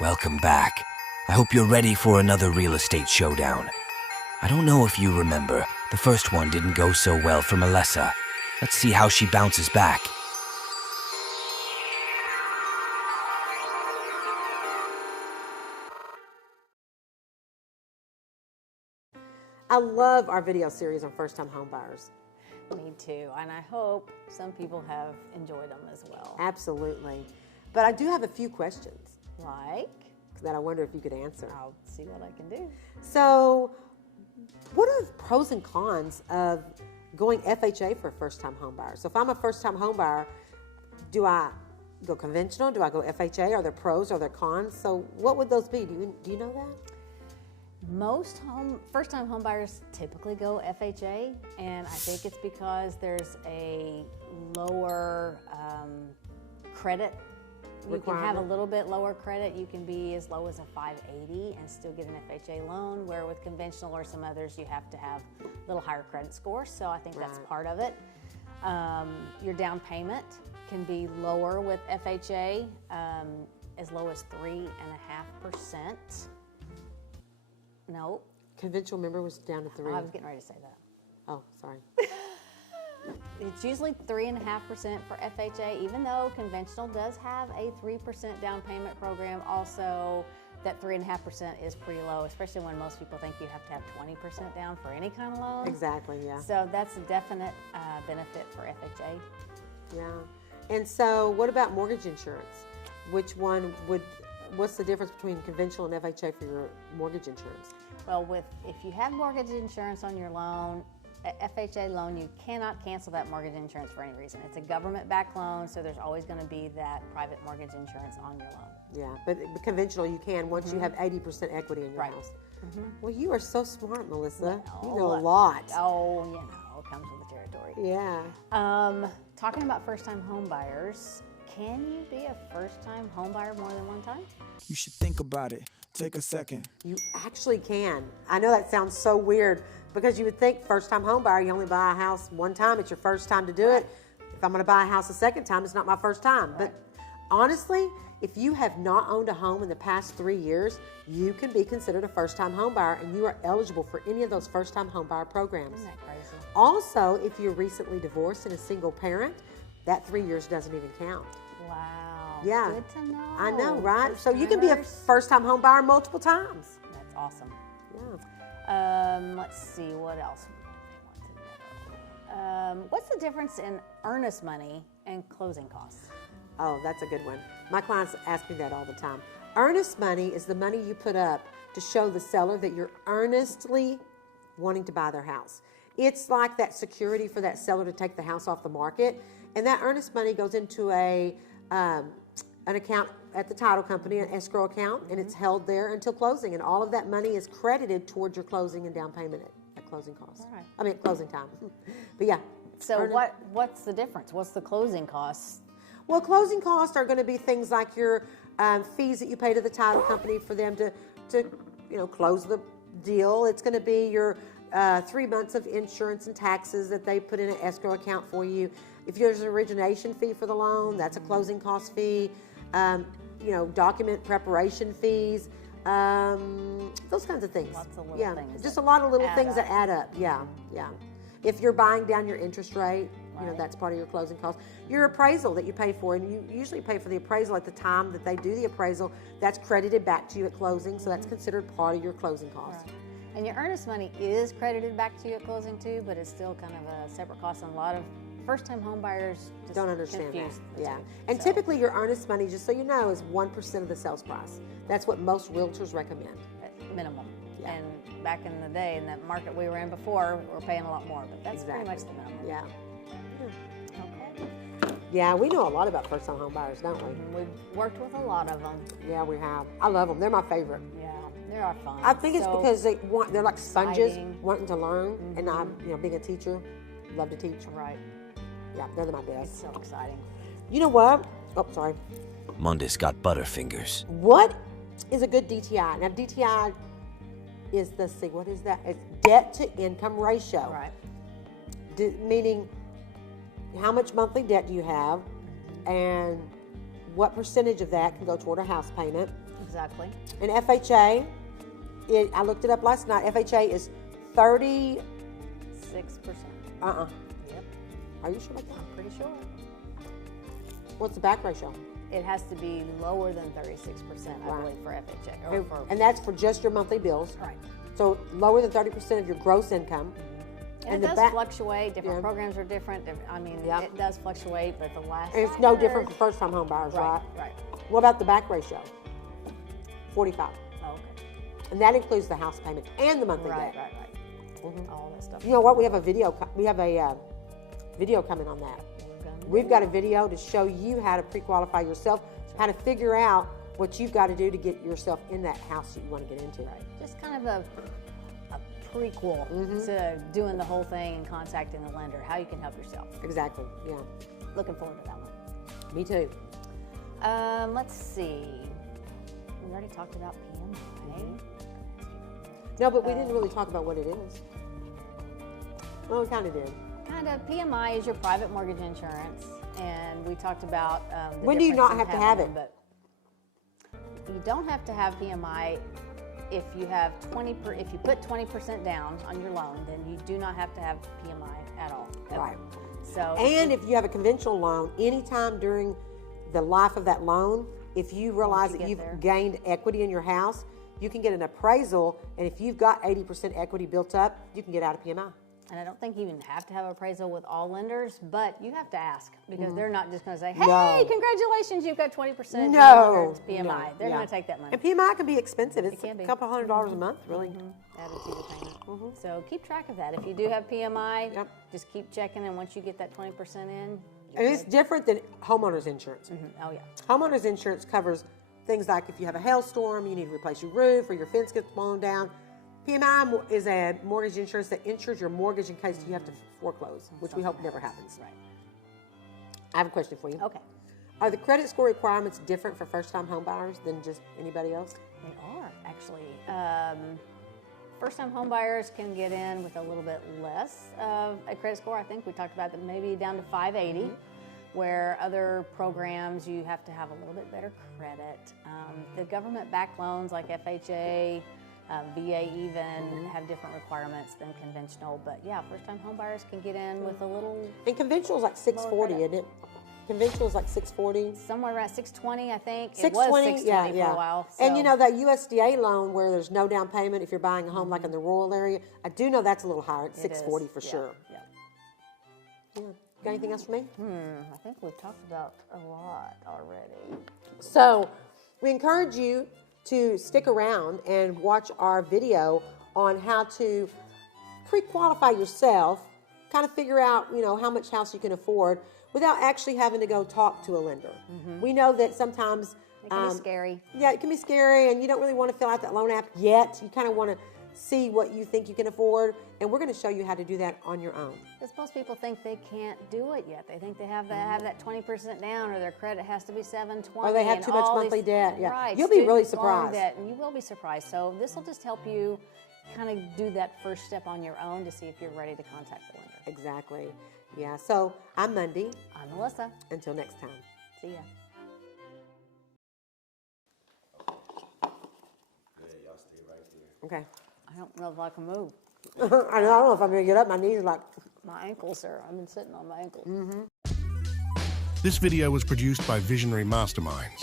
Welcome back. I hope you're ready for another real estate showdown. I don't know if you remember, the first one didn't go so well for Melissa. Let's see how she bounces back. I love our video series on first-time home buyers. Me too, and I hope some people have enjoyed them as well. Absolutely. But I do have a few questions Like? that I wonder if you could answer. I'll see what I can do. So, what are the pros and cons of going FHA for a first-time home buyer? So if I'm a first-time home buyer, do I go conventional? Do I go FHA? Are there pros? Are there cons? So what would those be? Do you know that? Most first-time home buyers typically go FHA, and I think it's because there's a lower credit. You can have a little bit lower credit. You can be as low as a 580 and still get an FHA loan, where with conventional or some others, you have to have a little higher credit score. So I think that's part of it. Your down payment can be lower with FHA, as low as 3.5%. No. Conventional member was down to 3. I was getting ready to say that. Oh, sorry. It's usually 3.5% for FHA, even though conventional does have a 3% down payment program. Also, that 3.5% is pretty low, especially when most people think you have to have 20% down for any kind of loan. Exactly, yeah. So that's a definite benefit for FHA. Yeah. And so what about mortgage insurance? What's the difference between conventional and FHA for your mortgage insurance? Well, if you have mortgage insurance on your loan, FHA loan, you cannot cancel that mortgage insurance for any reason. It's a government-backed loan, so there's always going to be that private mortgage insurance on your loan. Yeah, but conventional you can once you have 80% equity in your house. Well, you are so smart, Melissa. Well, you know a lot. Oh, it comes with the territory. Yeah. Talking about first-time home buyers, can you be a first-time home buyer more than one time? You should think about it. Take a second. You actually can. I know that sounds so weird because you would think first-time home buyer, you only buy a house one time. It's your first time to do it. If I'm going to buy a house a second time, it's not my first time. Right. But honestly, if you have not owned a home in the past 3 years, you can be considered a first-time home buyer, and you are eligible for any of those first-time home buyer programs. Isn't that crazy? Also, if you're recently divorced and a single parent, that 3 years doesn't even count. Wow. Yeah. Good to know. I know, right? So you can be a first-time home buyer multiple times. That's awesome. Yeah. Let's see, what else we want to know. What's the difference in earnest money and closing costs? Oh, that's a good one. My clients ask me that all the time. Earnest money is the money you put up to show the seller that you're earnestly wanting to buy their house. It's like that security for that seller to take the house off the market. And that earnest money goes into an account at the title company, an escrow account, and it's held there until closing. And all of that money is credited towards your closing and down payment at closing costs. Right. I mean, closing time. But yeah. So what's the difference? What's the closing costs? Well, closing costs are going to be things like your fees that you pay to the title company for them to close the deal. It's going to be your 3 months of insurance and taxes that they put in an escrow account for you. If there's an origination fee for the loan, that's a closing cost fee. Document preparation fees, those kinds of things. Lots of little things. Just a lot of little things up. that add up. Yeah. If you're buying down your interest rate, that's part of your closing costs. Your appraisal that you pay for, and you usually pay for the appraisal at the time that they do the appraisal, that's credited back to you at closing, so that's considered part of your closing costs. Right. And your earnest money is credited back to you at closing too, but it's still kind of a separate cost, and a lot of first-time home buyers just don't understand that. Yeah. Two. And typically your earnest money, just so you know, is 1% of the sales price. That's what most realtors recommend. Minimum. Yeah. And back in the day, in that market we were in before, we were paying a lot more, but that's pretty much the minimum. Yeah. Okay. Yeah, we know a lot about first-time home buyers, don't we? We've worked with a lot of them. Yeah, we have. I love them. They're my favorite. Yeah, they are fun. I think it's because they're like sponges, exciting. wanting to learn. And I'm, being a teacher, love to teach. Right. Yeah, they're my best. It's so exciting. You know what? Oh, sorry. Mundus got butterfingers. What is a good DTI? Now, DTI is what is that? It's debt to income ratio. Right. Meaning, how much monthly debt do you have, and what percentage of that can go toward a house payment? Exactly. And FHA, I looked it up last night. FHA is 30. 6%. Yep. Are you sure about that? I'm pretty sure. What's the back ratio? It has to be lower than 36%, I believe, for FHA. Or for, And that's for just your monthly bills. right. So lower than 30% of your gross income. And it does fluctuate. Different programs are different. I mean, it does fluctuate, but the last. And it's no different for first-time home buyers, right? Right. What about the back ratio? 45. Oh, okay. And that includes the house payment and the monthly Right. debt. All that stuff. You know what? We have a video. We have a video coming on that. We've got a video to show you how to pre-qualify yourself, how to figure out what you've got to do to get yourself in that house that you want to get into. Right. Just kind of a prequel to doing the whole thing and contacting the lender, how you can help yourself. Exactly. Yeah. Looking forward to that one. Me too. Let's see. We already talked about PMI. No, but we didn't really talk about what it is. Well, we kind of did. Kind of. PMI is your private mortgage insurance, and we talked about the When do you not difference in have to have having it? But you don't have to have PMI if you have if you put 20% down on your loan, then you do not have to have PMI at all. ever. Right. So. And if you have a conventional loan, anytime during the life of that loan, if you realize that you've gained equity in your house, you can get an appraisal, and if you've got 80% equity built up, you can get out of PMI. And I don't think you even have to have appraisal with all lenders, but you have to ask because they're not just going to say, "Hey, No. congratulations, you've got 20%." No. It's PMI. They're going to take that money. And PMI can be expensive. It's can be. a couple $100 a month, really. Added to your payment. So keep track of that. If you do have PMI, just keep checking, and once you get that 20% in, And it's different than homeowners insurance. oh yeah, Homeowners insurance covers things like if you have a hailstorm, you need to replace your roof, or your fence gets blown down. PMI is a mortgage insurance that insures your mortgage in case you have to foreclose, which we hope never happens. right. I have a question for you. Okay, Are the credit score requirements different for first-time home buyers than just anybody else? they are actually. First-time home buyers can get in with a little bit less of a credit score. I think we talked about that, maybe down to 580. Where other programs you have to have a little bit better credit. The government-backed loans like FHA, VA even have different requirements than conventional. But yeah, first-time home buyers can get in with a little. And conventional is like 640, credit. isn't it? Conventional is like 640. Somewhere around 620, I think. 620, it was 620 for a while. And so- you know that USDA loan where there's no down payment if you're buying a home like in the rural area, I do know that's a little higher. It's It 640 is, for yeah, sure. Yeah. Yeah. Got anything else for me? I think we've talked about a lot already. So we encourage you to stick around and watch our video on how to pre-qualify yourself, kind of figure out, how much house you can afford without actually having to go talk to a lender. We know that sometimes It can be scary. Yeah, it can be scary, and you don't really want to fill out that loan app yet. You kind of want to see what you think you can afford, and we're going to show you how to do that on your own. Because most people think they can't do it yet. They think they have that 20% down, or their credit has to be 720. Or they have and too much all monthly these- debt. Yeah, Right. you'll be really student loan surprised. debt, and you will be surprised. So this will just help you kind of do that first step on your own to see if you're ready to contact the lender. Exactly. Yeah. So I'm Monday. I'm Melissa. Until next time. See ya. Okay. I don't know if I can move. I don't know if I'm going to get up. My knees are like. My ankles, sir. I've been sitting on my ankles. This video was produced by Visionary Masterminds.